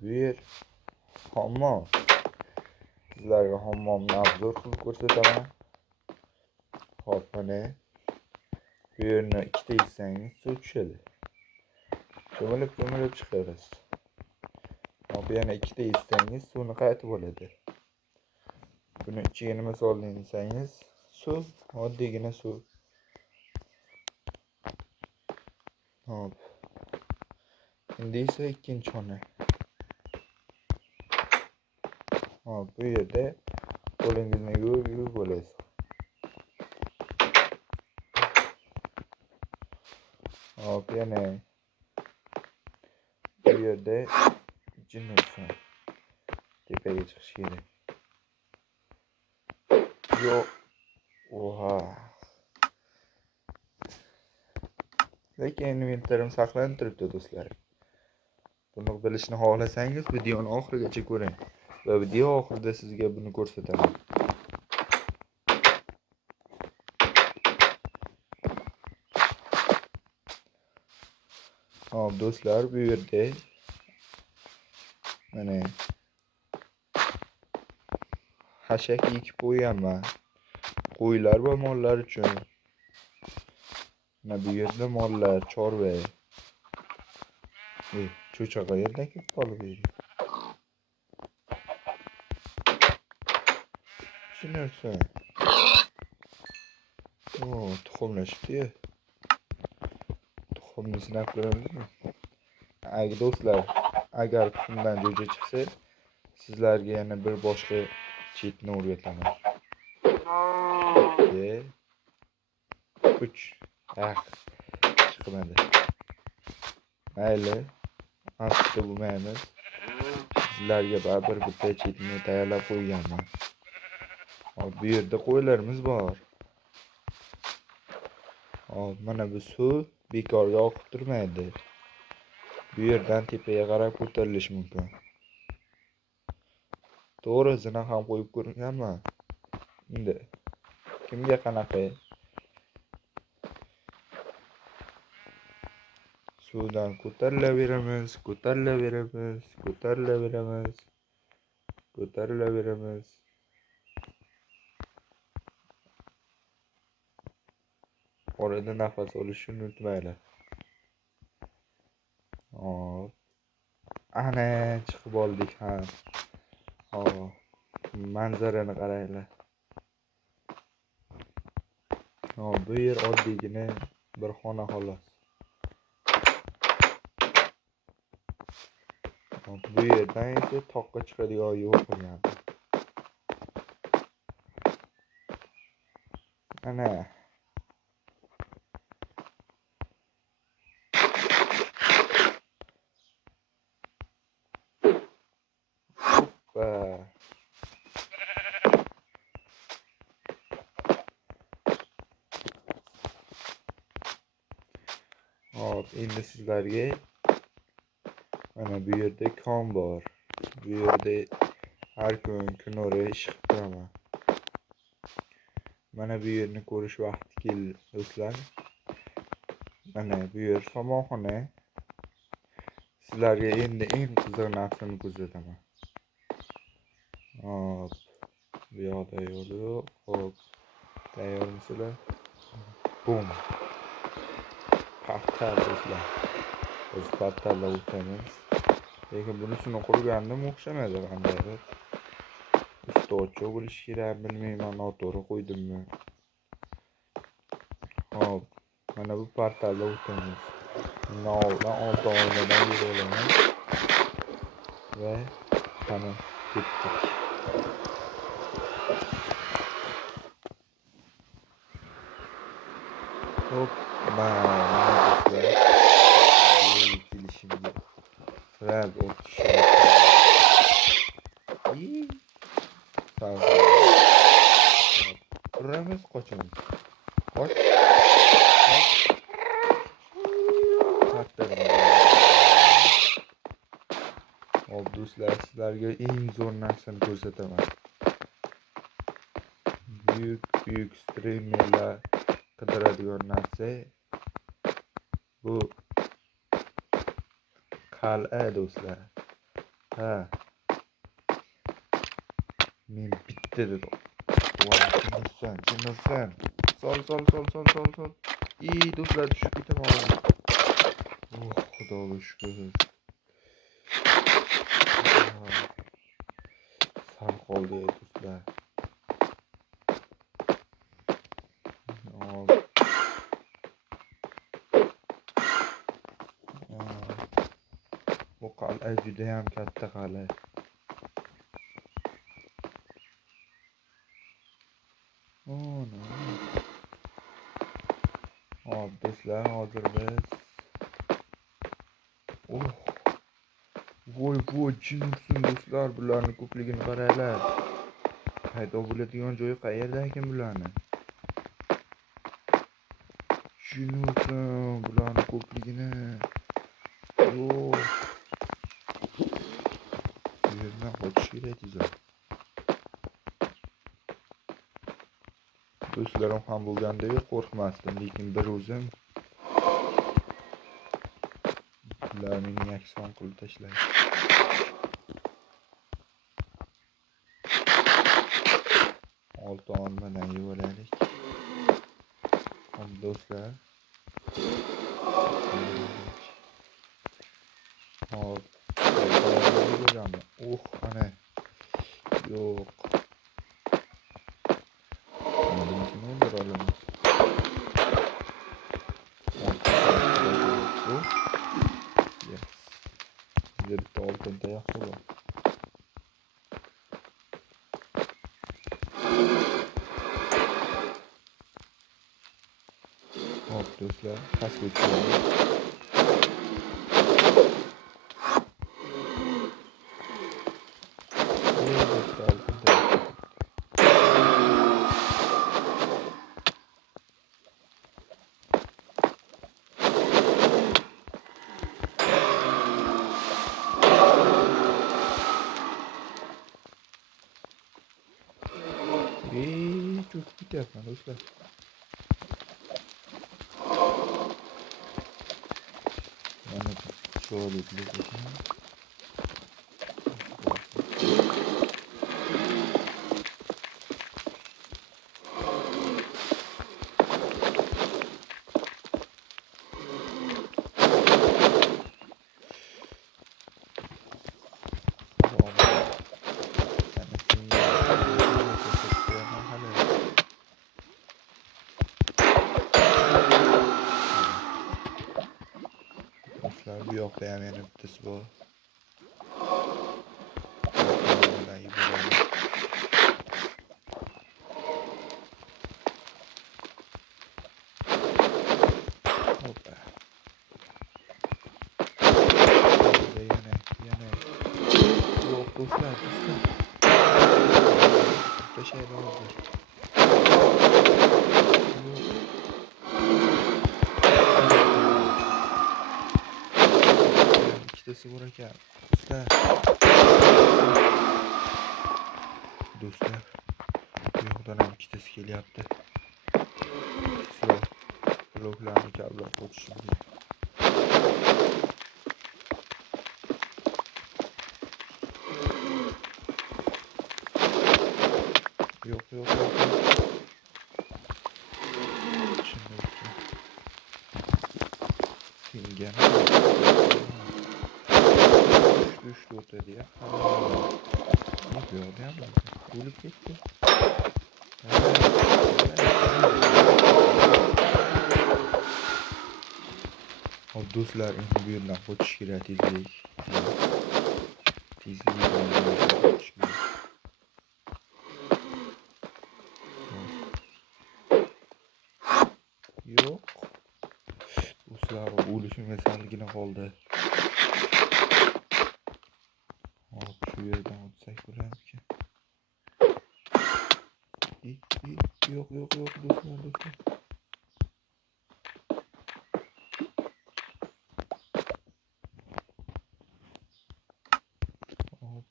Bu yer hammom. Sizlarga hammomni obzor qilib ko'rsataman. Hop, mana bu yerni ikkita yechsangiz suv tushadi. Cho'milib chiqarasiz. Hop, yana ikkita yechsangiz suvni qaytib oladi. Buni ichiga nima soling desangiz, suv, oddiygina suv. Hop. Endi esa ikkinchi xona. Hop, bu yerda qo'lingizni yuvib olasiz. Hop, yana bu yerda jinnisi tepaga chiqish kerak. Yo'q. Oha. Lekin inventarim saqlanib turibdi do'stlar. Buni bilishni xohlasangiz videoni oxirigacha ko'ring va video oxirida sizga buni ko'rsataman. Hop do'stlar, bu yerda mana hashak ekib qo'yganman. Qo'ylar va mollar uchun. Mana bu yerda mollar, chorva. Cho'cha qayerdan kelib qoldi? Tushunarsan. Tuxumlashibdi-yu. Tuxumni sinab ko'ramizmi? Do'stlar, agar tuxumdan jo'ja chiqsa, sizlarga yana bir boshqa chetni o'rgataman. 2 3 chiqmadi. Mayli, asli bo'lmaymiz. Sizlarga baribir bitta chetni tayyorlab qo'yganman. Hop, bu yerda qo'ylarimiz bor. Hop, mana bu suv bekorga oqib turmaydi. Bu yerdan tepaga qarab ko'tarilish mumkin. To'g'ri, zina ham qo'yib ko'rganman. Endi kimga qanaqa suvdan ko'tarilaveramiz. Orada nafas olishni unutmaylar. Hop. Ana chiqib oldik ham. Hop. Manzarani qaranglar. Hop, bu yer oddiygina bir xona xolos. Hop, bu yerdan esa toqqa chiqadigan yo'l qo'ygan. Ana. Hop, endi sizlarga mana bu yerda kon bor. Bu yerda har kunora ish qilib turaman. Mana bu yerni ko'rish vaqti keldi, do'stlar. Mana bu yer somonxona. Sizlarga endi eng qiziq narsani ko'rsataman. Hop, bu yoqda yo'l yo'q. Hop, tayyormisizlar? Bum. Partal do'stlar. Biz partalda o'tamiz. Lekin bunisini qurgandim o'xshamadi qandaydir. Usti ochiq bo'lishi kerak, bilmayman, noto'g'ri qo'ydimmi. Hop, mana bu portalda o'tamiz. Bundan oldindan yurib olamiz. Va qani ketdik. Hop, mana do'stlar. Kelishimga sirab o'tishadi. Uramiz, qochamiz. Qoch. Hop do'stlar, sizlarga eng zo'r narsani ko'rsataman. Buyuk streamerlar qidiradigan narsa bu qal'a do'stlar. Ha. Men bitta dedi. Voy, Chinursan. Sol. Do'stlar tushib ketaman. Oh, Xudoga shukr. Sal qoldi do'stlar. Hop. Bu qal'a juda ham katta qal'a. Hop, do'stlar, hozir biz voy, Chinursin do'stlar, bularning ko'pligini qaranglar. Paydo bo'ladigan joyi qayerda ekan bularni? Chinursin, bularning ko'pligini. Yo'q. Bu yerdan qochish kerak tezroq. Do'stlarim ham bo'lganda qo'rqmasdim, lekin bir o'zim ular meni yakson qilib tashlaydi. Olti olmadan yeb olaylik. Hop do'stlar. Hop. Ana. Yo'q. Birinchini o'ldirolamiz. Yes. Bizda bitta oltin tayoq bor. Hop do'stlar, pastga tushamiz. Çok gidiyorsun dostlar. Yani şöyle bir bu yok beğenmeyelim bittesi bu. Hoppa. Yana. Yok dostlar. Burada şey oldu. İkisi vurarken. Dostlar. Yo'qdan ham ikkitasi kelyapti. Bloklarni kablab qo'yishim kerak. Yo'q. Singan. Düştü o'tadi ya. Yo'q, yo'qda ham o'lib ketdi. Hop do'stlar, endi bu yerdan qochish kerak tezlik. Yo'q. Do'stlar, o'lishimga salgina qoldi. Hop, shu yerdan o'tsak bo'larmikan? Yo'q, do'stlar. Hop.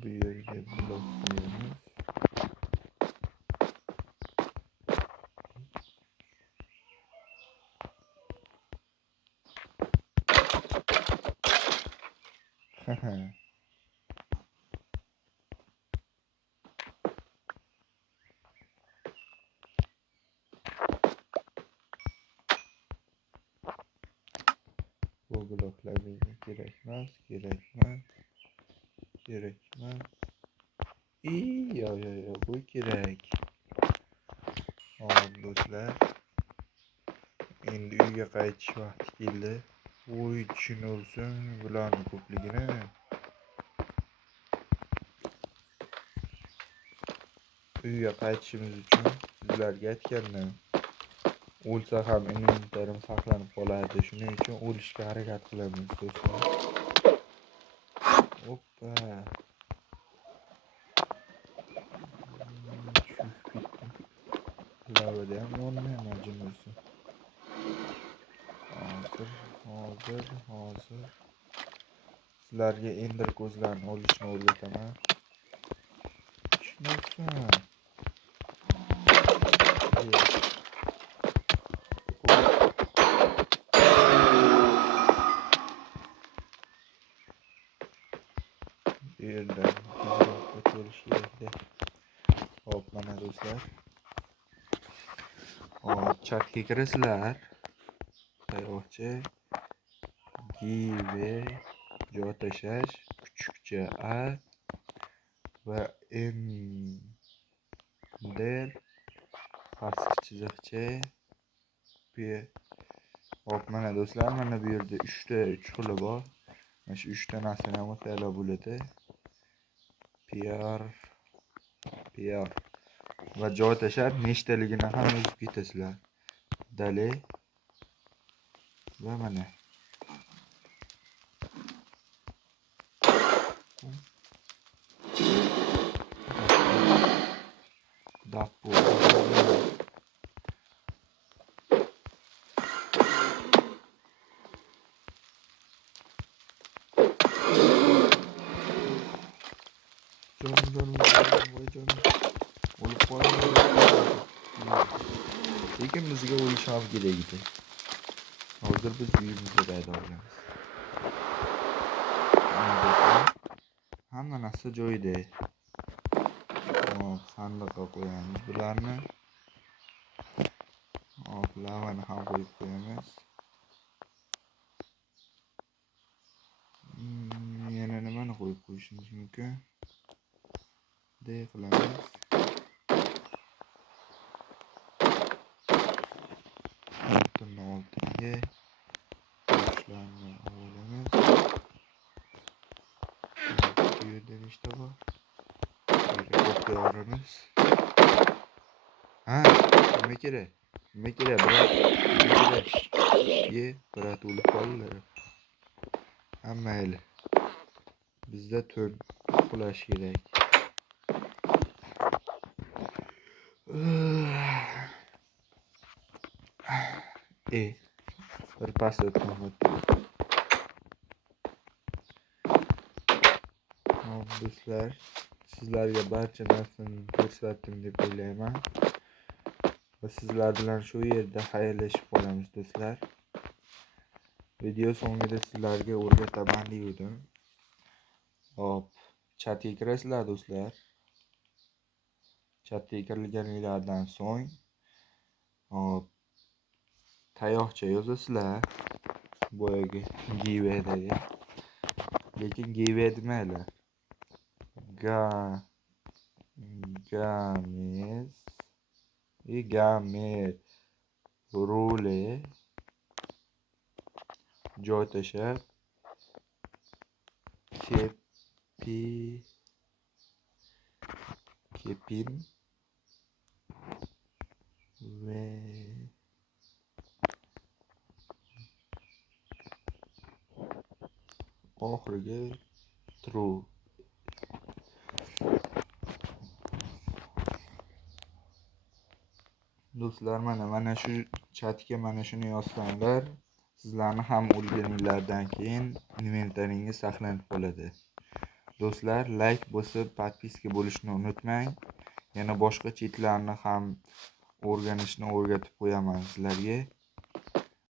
Bu yerga blok qo'yamiz. Bu bloklar bizga kerakmas. Yo, bu kerak. Hop do'stlar, endi uyga qaytish vaqti keldi. Voy tushunursin bularni ko'pligini. Uyga qaytishimiz uchun sizlarga aytgandim. O'lsa ham inventarim saqlanib qoladi. Shuning uchun o'lishga harakat qilamiz do'stlar. Hoppa. Tushib ketdim. Lavada ham olmayman jinoysi. Hozir. Sizlarga ender ko'zlarini olishni o'rgataman. Tushunarsan? Yerdan ko'tarish kerak-da. Hop, mana do'stlar. Hop, chatga kirasizlar. Tayoqcha give joy tashlash kuchukcha a va ender pastki chiziqcha p. Hop, mana do'stlar, mana bu yerda 3 ta uchquli bor. Mana shu 3 ta narsani ham o'taylar bo'ladi. PR va joy tashlab nechtaligini ham yozib ketasizlar. Dalay va mana dappo. Jonim. O'lib qoladi. Lekin bizga o'lish ham kerak edi. Hozir biz uyimizga qayta olamiz. Hamma narsa joyida. Hop, sandiqqa qo'yamiz bularni. Hop, lavani ham qo'yib qo'yamiz. Yana nimani qo'yib qo'yishimiz mumkin? Bunday qilamiz. Oltinni oltinga toshlarni olamiz. Bu yerda nechta bor? Qo'yamiz. Ha, nima kerak? Brat o'lib qoldilar. Mayli. Bizda 4 qulash kerak. Bir pas o'tdim. Hop do'stlar, sizlarga barcha narsani ko'rsatdim deb o'ylayman. Va sizlar bilan shu yerda xayrlashib qolamiz do'stlar. Video so'ngida sizlarga o'rgataman degandim. Hop, chatga kirasizlar do'stlar. Chatga kirganinglardan so'ng hop tayoqcha yozasizlar. Boyagi give'dagi. Lekin give demanglar. Gamet role joy tashlab kepin ve oxiriga true. Do'stlar, mana shu chatga mana shuni yozsanglar, sizlarni ham o'lganinglardan keyin inventaringiz saqlanib qoladi. Do'stlar, like bosib, podpiska bo'lishni unutmang. Yana boshqa chetlarni ham o'rganishni o'rgatib qo'yaman sizlarga.